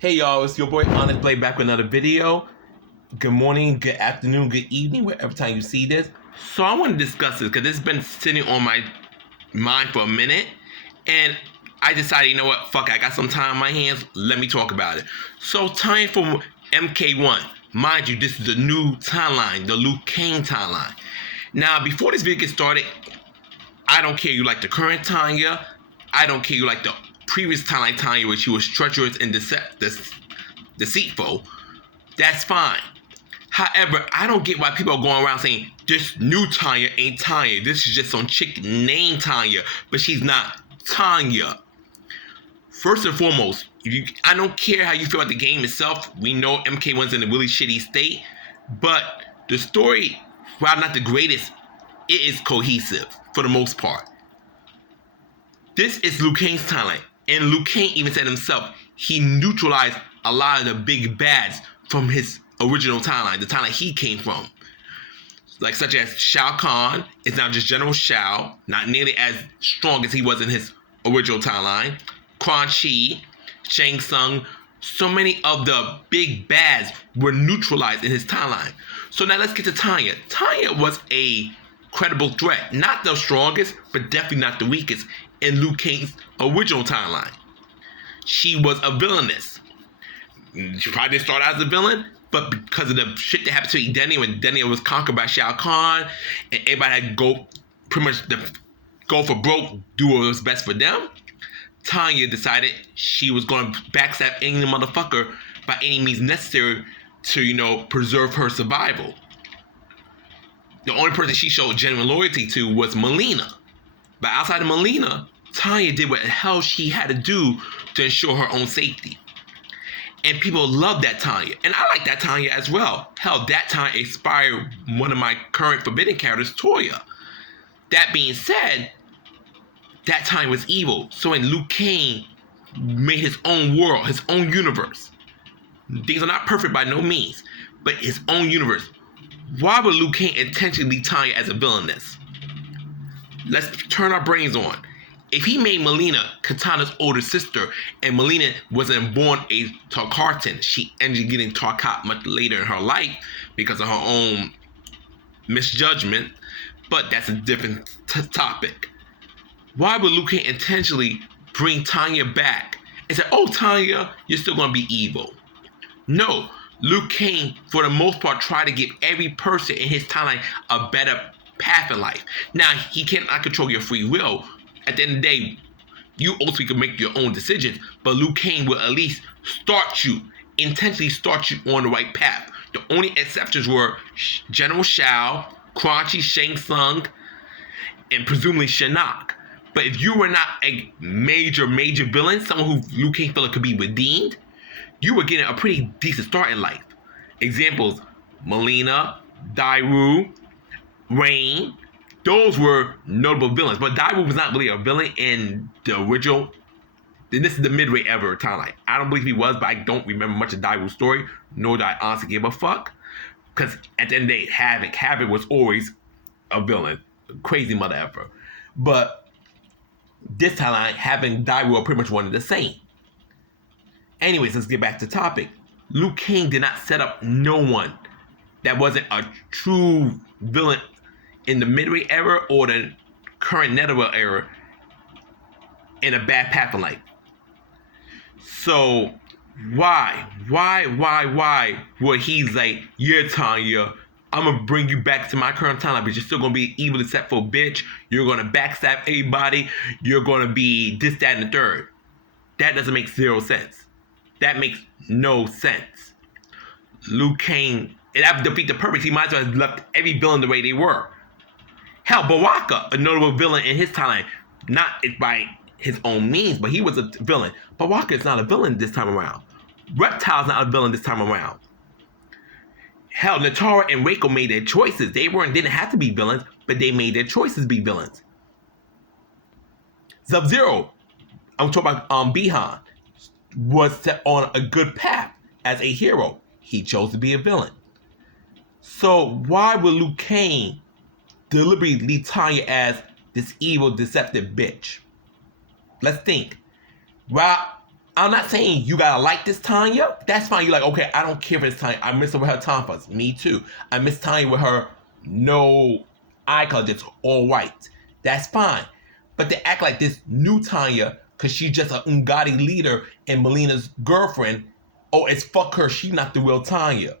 Hey y'all, it's your boy Onyxe Blade back with another video. Good morning, good afternoon, good evening, whatever time you see this. So I want to discuss this because this has been sitting on my mind for a minute, and I decided, you know what, fuck it, I got some time on my hands, let me talk about it. So Tanya from MK1, mind you, this is the new timeline, the Liu Kang timeline. Now, before this video gets started, I don't care you like the current Tanya, I don't care you like the previous timeline Tanya where she was treacherous and deceitful. That's fine. However, I don't get why people are going around saying this new Tanya ain't Tanya. This is just some chick named Tanya, but she's not Tanya. First and foremost, I don't care how you feel about the game itself. We know MK1's in a really shitty state, but the story, while not the greatest, it is cohesive for the most part. This is Liu Kang's timeline, and Liu Kang even said himself, he neutralized a lot of the big bads from his original timeline, the timeline he came from. Like such as Shao Kahn is now just General Shao, not nearly as strong as he was in his original timeline. Quan Chi, Shang Tsung, so many of the big bads were neutralized in his timeline. So now let's get to Tanya. Tanya was a credible threat, not the strongest, but definitely not the weakest in Liu Kang's original timeline. She was a villainess. She probably didn't start out as a villain, but because of the shit that happened to Edenia when Edenia was conquered by Shao Kahn, and everybody had to go for broke, do what was best for them, Tanya decided she was going to backstab any motherfucker by any means necessary to, preserve her survival. The only person she showed genuine loyalty to was Melina. But outside of Melina, Tanya did what the hell she had to do to ensure her own safety. And people love that Tanya. And I like that Tanya as well. Hell, that Tanya inspired one of my current forbidden characters, Toya. That being said, that Tanya was evil. So when Liu Kang made his own world, his own universe. Things are not perfect by no means, but his own universe. Why would Liu Kang intentionally leave Tanya as a villainess? Let's turn our brains on. If he made Melina Katana's older sister, and Melina wasn't born a Tarkatan, she ended up getting Tarkat much later in her life because of her own misjudgment, but that's a different topic. Why would Liu Kang intentionally bring Tanya back and say, oh, Tanya, you're still going to be evil? No, Liu Kang, for the most part, tried to give every person in his timeline a better path in life. Now, he cannot control your free will. At the end of the day, you ultimately can make your own decisions, but Liu Kang will at least intentionally start you on the right path. The only exceptions were General Shao, Quan Chi, Shang Tsung, and presumably Shinnok. But if you were not a major villain, someone who Liu Kang felt like could be redeemed, you were getting a pretty decent start in life. Examples, Melina, Dairyu, Rain, those were notable villains. But Dairyu was not really a villain in the original. This is the midway ever timeline. I don't believe he was, but I don't remember much of Dairyu's story, nor do I honestly give a fuck. Because at the end of the day, Havoc was always a villain. Crazy mother effer. But this timeline, having Dairyu are pretty much one and the same. Anyways, let's get back to the topic. Liu Kang did not set up no one that wasn't a true villain in the Midway era or the current Netherworld era in a bad path of life. So why would he like, yeah, Tanya, I'm gonna bring you back to my current timeline, but you're still gonna be evil except for bitch. You're gonna backstab everybody. You're gonna be this, that, and the third. That doesn't make zero sense. That makes no sense. Liu Kang, that would defeat the purpose. He might as well have left every villain the way they were. Hell, Baraka, a notable villain in his timeline, not by his own means, but he was a villain. Baraka is not a villain this time around. Reptile's not a villain this time around. Hell, Natara and Reiko made their choices. They didn't have to be villains, but they made their choices be villains. Sub-Zero, I'm talking about Bihan, was set on a good path as a hero. He chose to be a villain. So why would Liu Kang deliberately leave Tanya as this evil, deceptive bitch? Let's think. Well, I'm not saying you gotta like this Tanya. That's fine. You're like, okay, I don't care for this Tanya. I miss her with her tampons. Me too. I miss Tanya with her no eye color, just all white. That's fine. But to act like this new Tanya, because she's just an Ungati leader and Melina's girlfriend, oh, it's fuck her. She's not the real Tanya.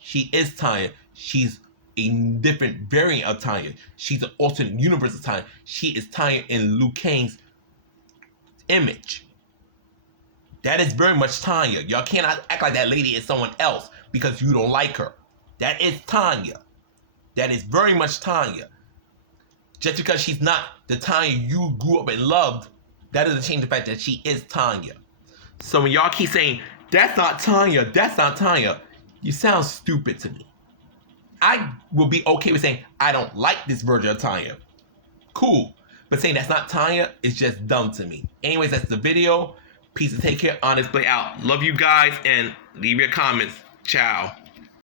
She is Tanya. She's a different variant of Tanya. She's an alternate universe of Tanya. She is Tanya in Liu Kang's image. That is very much Tanya. Y'all cannot act like that lady is someone else because you don't like her. That is Tanya. That is very much Tanya. Just because she's not the Tanya you grew up and loved, that doesn't change the fact that she is Tanya. So when y'all keep saying, that's not Tanya, that's not Tanya, you sound stupid to me. I will be okay with saying, I don't like this version of Tanya. Cool. But saying that's not Tanya is just dumb to me. Anyways, that's the video. Peace and take care. On display out. Love you guys and leave your comments. Ciao.